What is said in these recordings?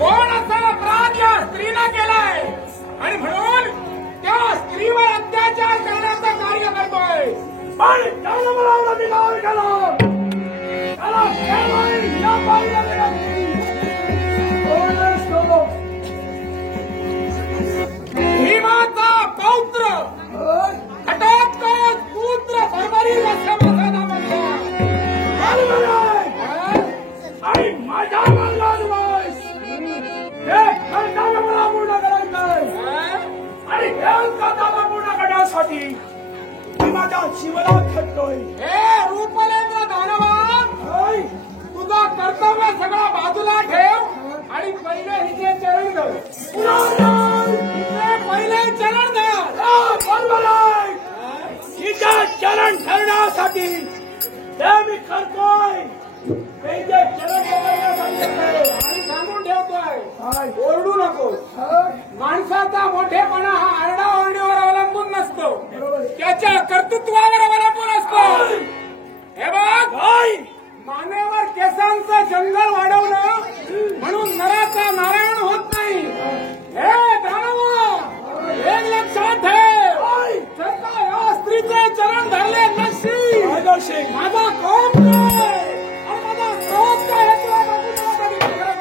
कोण असा अपराध या स्त्रीनं केलाय आणि म्हणून त्या स्त्रीवर अत्याचार करण्याचं कार्य करतोय. पण त्याला मला निघाव केला त्याला या पाहिजे भीमाचा पौत्र घटोत्कच पुत्र परमरी रक्षाचा नामचा आणि माझ्या मंगलानुवास हे खंडाला मला पूर्ण करायचंय आणि त्यांचा दावा पूर्ण करण्यासाठी मी माझ्या जीवनात खटतोय. हे रूपलेंद्र दानवान तुझा कर्तव्य सगळा बाजूला ठेव आणि पहिले हिचे चरण धर. पहिले चरण धर. बरोबर आहे. हिचे चरण धरण्यासाठी ते मी करतोय. हिचे चरण आणि सांगून ठेवतोय ओरडू नको. माणसाचा मोठेपणा हा आरडाओरडीवर अवलंबून नसतो त्याच्या कर्तृत्वावर अवलंबून असतो. हे बघ मानेवर केसांचं जंगल वाढवलं म्हणून नराचा नारायण होत नाही. हे दानवा एक लक्षात ठेव. जर का या स्त्रीचे चरण धरले नसतील माझा कोप काय आणि माझा क्रोध काय हे तुला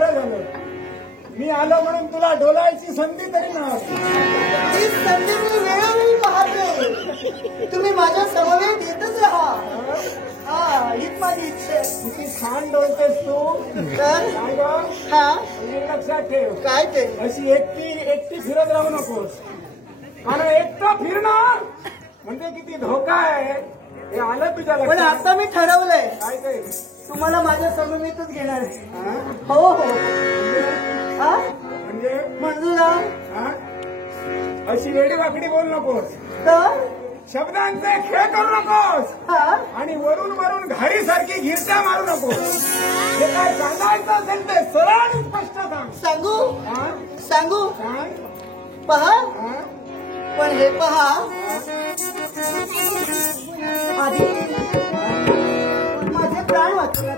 बरं झालं मी आलो म्हणून तुला डोलायची संधी तरी मिळाली. ही संधी मी वेळोवेळी पाहते. तुम्ही माझ्या समवेत येतच राहा. हा हीच माझी इच्छा आहे. किती छान डोलतेस तू. तर काय ग हा एक लक्षात ठेव काय ते अशी एकटी फिरत राहू नकोस. कारण एकटा फिरणार म्हणजे किती धोका आहे हे आलं तुझ्या पण लक्षात. आता मी ठरवलंय काय काय तुम्हाला माझ्या समवेतच घेणार आहे. हा? हो हो हा म्हणजे मंजूला हा? अशी वेडी वाकडी बोल नकोस. तर शब्दांचे खेळ करू नकोस हा आणि वरून वरून घारी सारखी घिरट्या मारू नकोस. जे काय सांगायचं असेल ते सरळ आणि स्पष्ट सांग. सांगू हा? सांगू सांग. पहा हा? पण हे पहा आधी माझे प्राण वाचवला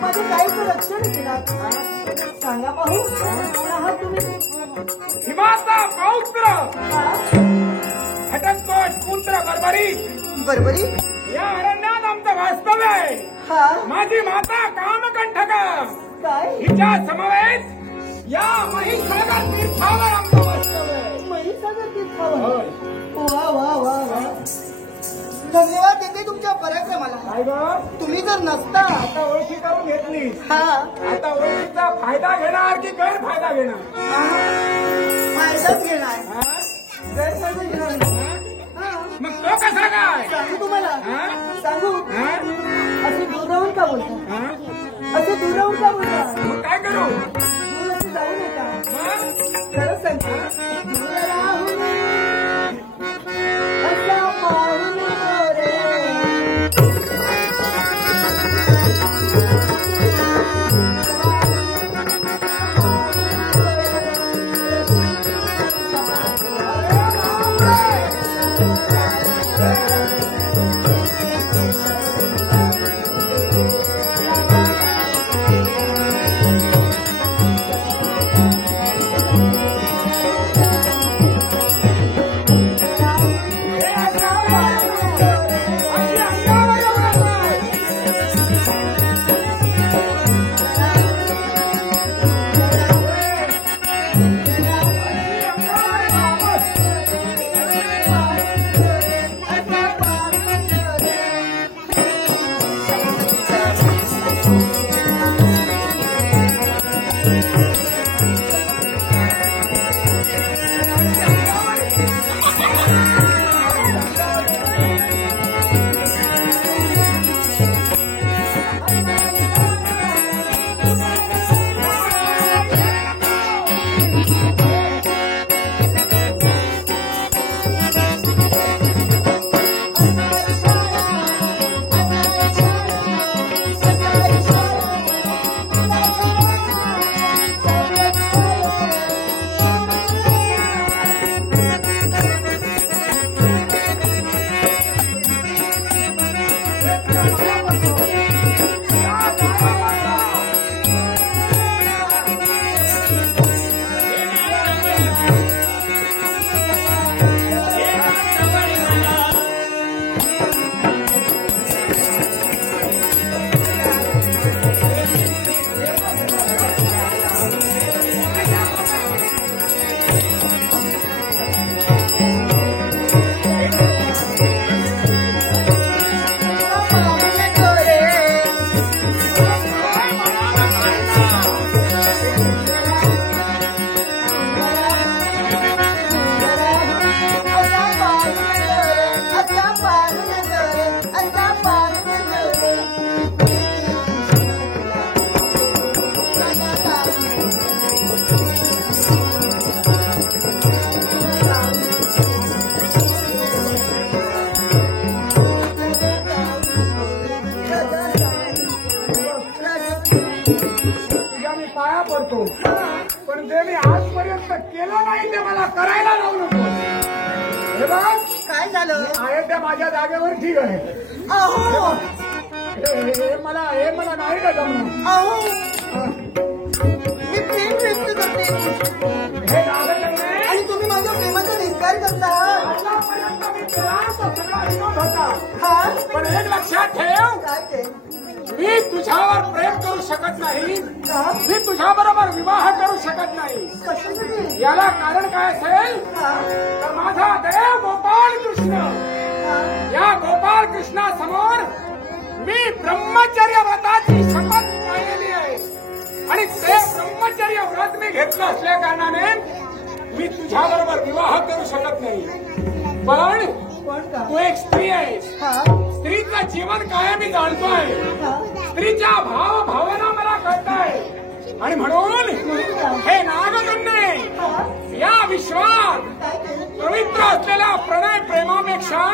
माझे गाईचं रक्षण केलं. सांगा पाहू कोण आहात तुम्ही. हिमाचा पौत्र हा? हटकतोष पुत्र बरबरी बरोबरी या अरण्यात आमचं वास्तव्य आहे. हा माझी माता कामकंठका काय हिच्या समवेत या महिसागर तीर्थावर आमचं वास्तव्य आहे. महिसागर तीर्थावर. होय. वा वा वा वा धन्यवाद देते तुमच्या पराक्रमाला. काय ग तुम्ही जर नसता आता ओळखी करून घेतली. हा आता ओळखीचा फायदा घेणार की गैरफायदा घेणार. फायदाच घेणार हा? गैरफायदा घेणार नाही. हा? हा. मग तो कसा काय. सांगू तुम्हाला हा? सांगू हा? असे दूर राहून का बोलता हा? असे दूर राहून का बोलता मग काय करू. दूर असे जाऊ नका. मग? खरंच सांगते दूर राहून असा पाहून रे. करतो, पण जे मी आजपर्यंत केलं नाही ते मला करायला लावू नको. हे बघ काय झालं? आहे त्या माझ्या जागेवर ठीक आहे. अहो हे मला नाही का जमणार. अहो मी प्रेम व्यक्त करते हे नाटक नाही आणि तुम्ही माझ्या प्रेमाचा निस्कार करता. आतापर्यंत मी केला तो सगळा विनोद होता. हा पण एक लक्षात ठेव, काय ते? मी तुझ्यावर प्रेम करू शकत नाही, मी तुझ्याबरोबर विवाह करू शकत नाही. कशासाठी? याला कारण काय असेल तर माझा देव गोपाळ कृष्ण, या गोपाळ कृष्णासमोर मी ब्रह्मचर्य व्रताची शपथ पाहिलेली आहे आणि ते ब्रह्मचर्य व्रत मी घेतलं असल्या कारणाने मी तुझ्याबरोबर विवाह करू शकत नाही. पण तू एक स्त्री आहेस, स्त्रीचं जीवन काय मी जाणतोय, स्त्रीच्या भावना मला कळताय आणि म्हणून हे नागकन्ये या विश्वात पवित्र असलेल्या प्रणय प्रेमापेक्षा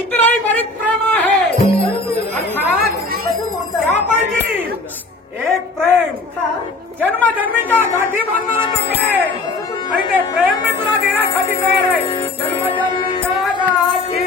इतरही बरीच प्रेम आहे. अर्थात त्यापैकी एक प्रेम जन्मजन्मीच्या गाठी बांधणारं प्रेम आणि ते प्रेम मी तुला देण्यासाठी तयार आहे. जन्मजन्मीच्या गाठी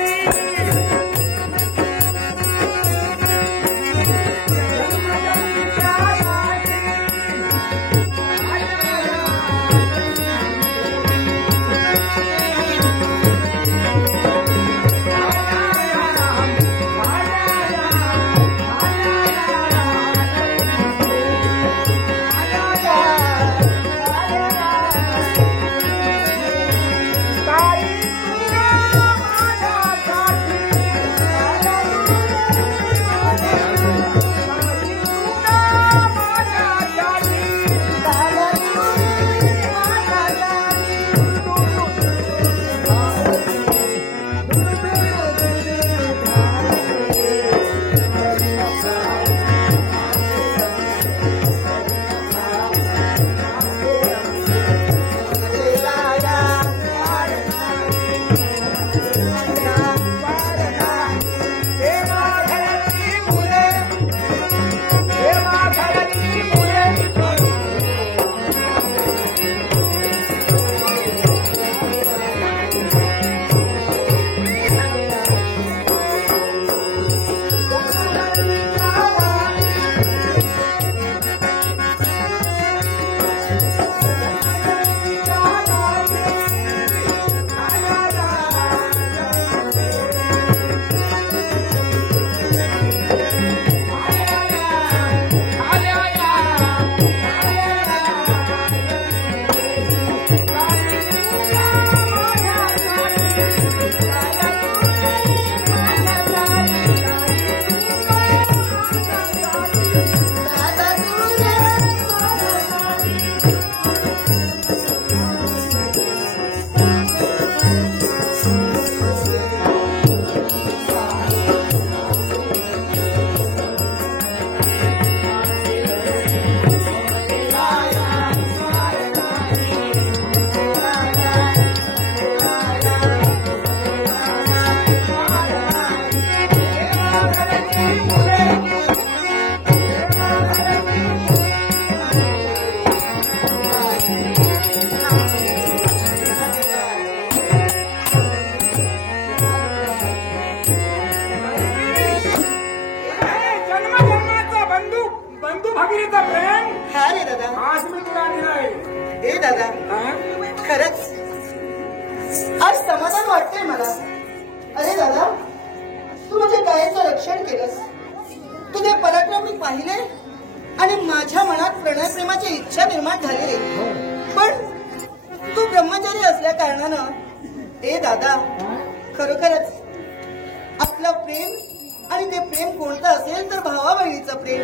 भगिनीचा प्रेम हा रे दादा, आज मी तुला दिलाय. ए दादा, खरंच आज समाधान वाटतंय मला. अरे दादा, तू माझ्या गायीचं रक्षण केलंस, तुझे पराक्रम मी पाहिले आणि माझ्या मनात प्रणय प्रेमाची इच्छा निर्माण झाली. पण तू ब्रह्मचारी असल्या कारणानं ए दादा, खरोखरच आपलं प्रेम आणि ते प्रेम कोणतं असेल तर भावा बहिणीचं प्रेम,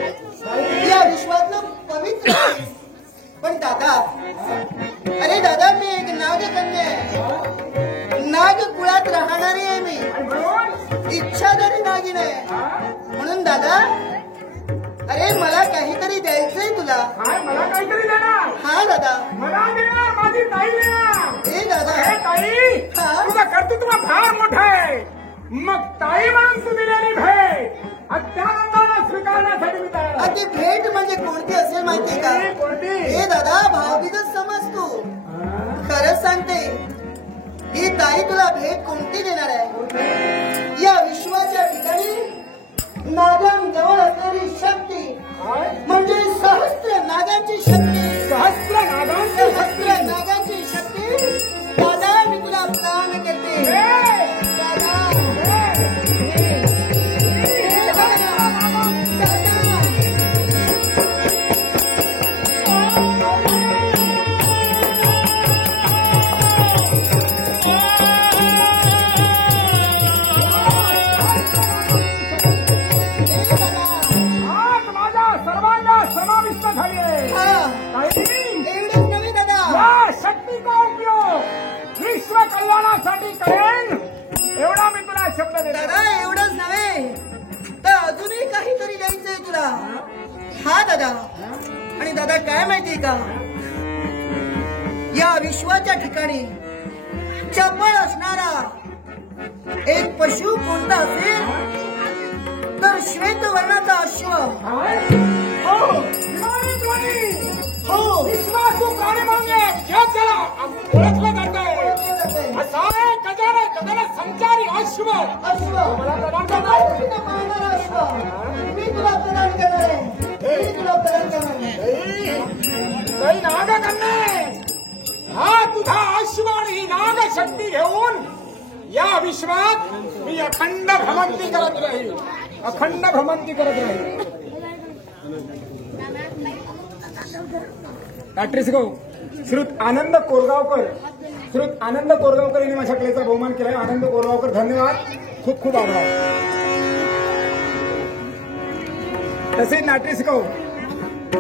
या विश्वातलं पवित्र प्रेम. पण दादा, अरे दादा, मी एक नागकन्या आहे, नाग कुळात राहणारी आहे मी, इच्छाधारी नागिन आहे. म्हणून दादा, अरे मला काहीतरी द्यायचंय तुला. मला काहीतरी देणार? हा दादा, मला देणार, माझी ताई देणार. ए दादा, ताई, तुझं कर्तृत्व फार मोठं आहे, मग ताई म्हणून तू दिलेली भेट अत्यानंदानं स्वीकारण्यासाठी मी तयार आहे. ती भेट म्हणजे कोणती असेल माहितीये का? कोणती? हे दादा, भावबीजच समज तू. खरंच सांगते, ही ताई तुला भेट कोणती देणार आहे? या विश्वाच्या ठिकाणी नागांजवळ असलेली शक्ती, म्हणजे सहस्त्र नागांची शक्ती. सहस्त्र नागांची शक्ती दादा, मी तुला प्रदान करते. दादा, करेन एवढा मी तुला शब्द देतो. दादा एवढंच नव्हे तर अजूनही काहीतरी द्यायचंय तुला. हा दादा. आणि दादा काय माहितीये का, या विश्वाच्या ठिकाणी चपळ असणारा एक पशु कोणता असेल तर श्वेत वर्णाचा अश्व. हो हो विश्वासू प्राणी म्हणून जग त्याला ओळखलं जातंय. असा गगन संचारी अश्व अश्व मला प्रदान करणार. पाहणारा अश्व मी तुला प्रदान करणार आहे. मी तुला प्रदान करणार आहे. काही नाग करणे हा तुझा अश्व आणि ही नाग शक्ती घेऊन या विश्वात मी अखंड भ्रमंती करत राहील. अखंड भ्रमंती करत राहील. डॉक्टर गो श्रुत आनंद कोरगावकर यांनी माझ्या कलेचा बहुमान केलाय. आनंद कोरगावकर धन्यवाद. खूप खूप आभार. तसेच नाट्य शिकव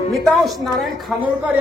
मितांश नारायण खानोळकर